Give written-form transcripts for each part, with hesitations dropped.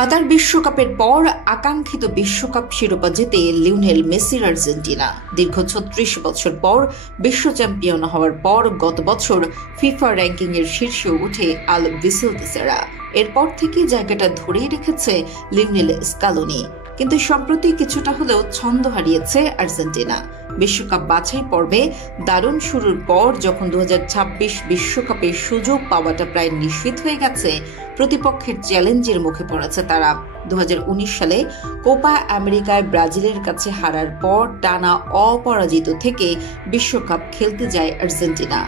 কাতার বিশ্বকাপের পর আকাঙ্ক্ষিত বিশ্বকাপ শিরোপা জিতে লিওনেল মেসির আর্জেন্টিনা দীর্ঘ ৩৬ বছর পর বিশ্ব চ্যাম্পিয়ন হওয়ার পর গত বছর ফিফা র্যাঙ্কিংয়ের শীর্ষে উঠে আল বিসেলতেসেরা। এরপর থেকে জায়গাটা ধরেই রেখেছে লিওনেল স্কালোনি। কিন্তু সম্প্রতি কিছুটা হলেও ছন্দ হারিয়েছে আর্জেন্টিনা। বিশ্বকাপ বাছাই পর্বে দারুণ শুরুর পর যখন ২০২৬ বিশ্বকাপের সুযোগ পাওয়াটা প্রায় নিশ্চিত হয়ে গেছে, প্রতিপক্ষের চ্যালেঞ্জের মুখে পড়েছে তারা। ২০১৯ সালে কোপা আমেরিকায় ব্রাজিলের কাছে হারার পর টানা অপরাজিত থেকে বিশ্বকাপ খেলতে যায় আর্জেন্টিনা।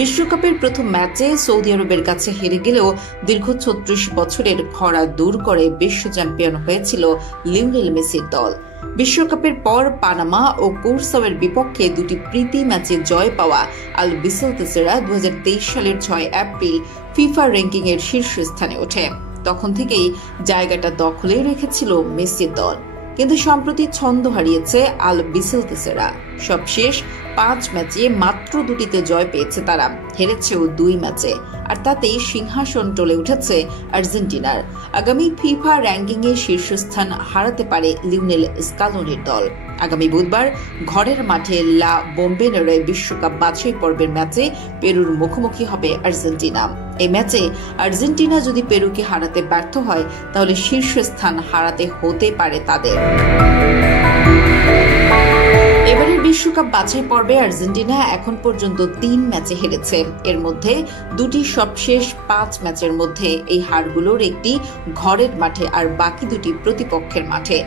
বিশ্বকাপের প্রথম ম্যাচে সৌদি আরবের কাছে হেরে গেলেও দীর্ঘ ৩৬ বছরের খরা দূর করে বিশ্ব চ্যাম্পিয়ন হয়েছিল লিওনেল মেসির দল। বিশ্বকাপের পর পানামা ও কুরসাওয়ের বিপক্ষে দুটি প্রীতি ম্যাচে জয় পাওয়া আল বিসেলতেসেরা ২০২৩ সালের ৬ এপ্রিল ফিফা র্যাঙ্কিংয়ের শীর্ষস্থানে ওঠে। তখন থেকেই জায়গাটা দখলে রেখেছিল মেসির দল। কিন্তু সম্প্রতি ছন্দ হারিয়েছে আল বিসেলতেসেরা। সবশেষ ৫ ম্যাচে মাত্র দুটিতে জয় পেয়েছে তারা, হেরেছেও ২ ম্যাচে। আর তাতেই সিংহাসন টলে উঠেছে আর্জেন্টিনার। আগামী ফিফা র্যাঙ্কিংয়ে শীর্ষস্থান হারাতে পারে লিওনেল স্কালোনির দল। আগামী বুধবার ঘরের মাঠে লা বোম্বেনারে বিশ্বকাপ বাছাই পর্বের ম্যাচে পেরুর মুখোমুখি হবে আর্জেন্টিনা। এই ম্যাচে আর্জেন্টিনা যদি পেরুকে হারাতে ব্যর্থ হয়, তাহলে শীর্ষস্থান হারাতে হতে পারে তাদের। এবারের বিশ্বকাপ বাছাই পর্বে আর্জেন্টিনা এখন পর্যন্ত ৩ ম্যাচে হেরেছে। এর মধ্যে দুটি সবশেষ ৫ ম্যাচের মধ্যে এই হারগুলোর একটি ঘরের মাঠে আর বাকি দুটি প্রতিপক্ষের মাঠে।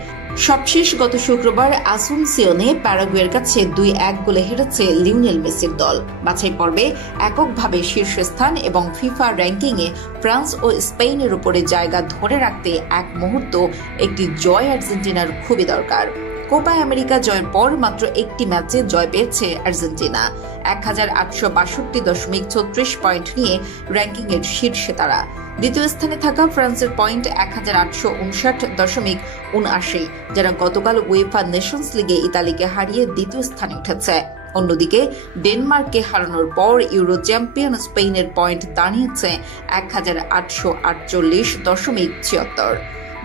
সবশেষ গত শুক্রবার আসুনসিওনে প্যারাগুয়ের কাছে ২-১ গোলে হেরেছে লিওনেল মেসির দল। বাছাই পর্বে এককভাবে শীর্ষস্থান এবং ফিফা র্যাঙ্কিংয়ে ফ্রান্স ও স্পেনের উপরে জায়গা ধরে রাখতে এক মুহূর্ত একটি জয় আর্জেন্টিনার খুবই দরকার। কোপা আমেরিকা জয়ের পর মাত্র একটি ম্যাচে জয় পেয়েছে আর্জেন্টিনা। ১,৮৬২.৩৬ পয়েন্ট নিয়ে র্যাঙ্কিংয়ের শীর্ষে তারা। দ্বিতীয় স্থানে থাকা ফ্রান্সের পয়েন্ট ১,৮৫৯.৭৯, যারা গতকাল উয়েফা নেশনস লিগে ইতালিকে হারিয়ে দ্বিতীয় স্থানে উঠেছে। অন্যদিকে ডেনমার্ককে হারানোর পর ইউরো চ্যাম্পিয়ন স্পেনের পয়েন্ট দাঁড়িয়েছে ১,৮৪৮.৭৬।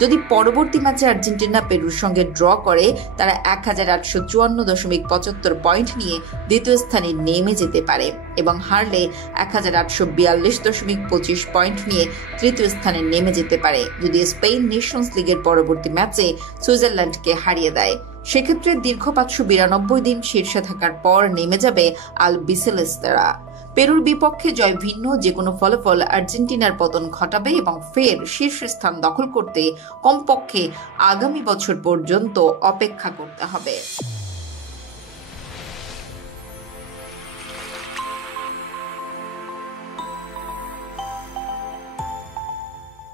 যদি পরবর্তী ম্যাচে আর্জেন্টিনা পেরুর সঙ্গে ড্র করে, তারা ১,৮৫৪.৭৫ পয়েন্ট নিয়ে দ্বিতীয় স্থানে নেমে যেতে পারে এবং হারলে ১,৮৪২.২৫ পয়েন্ট নিয়ে তৃতীয় স্থানে নেমে যেতে পারে যদি স্পেন নেশনস লিগের পরবর্তী ম্যাচে সুইজারল্যান্ডকে হারিয়ে দেয়। সেক্ষেত্রে দীর্ঘ ৫৯২ দিন শীর্ষে থাকার পর নেমে যাবে আল বিসেলতেসেরা। পেরুর বিপক্ষে জয় ভিন্ন যে কোনো ফলাফল আর্জেন্টিনার পতন ঘটাবে এবং ফের শীর্ষস্থান দখল করতে কমপক্ষে আগামী বছর পর্যন্ত অপেক্ষা করতে হবে।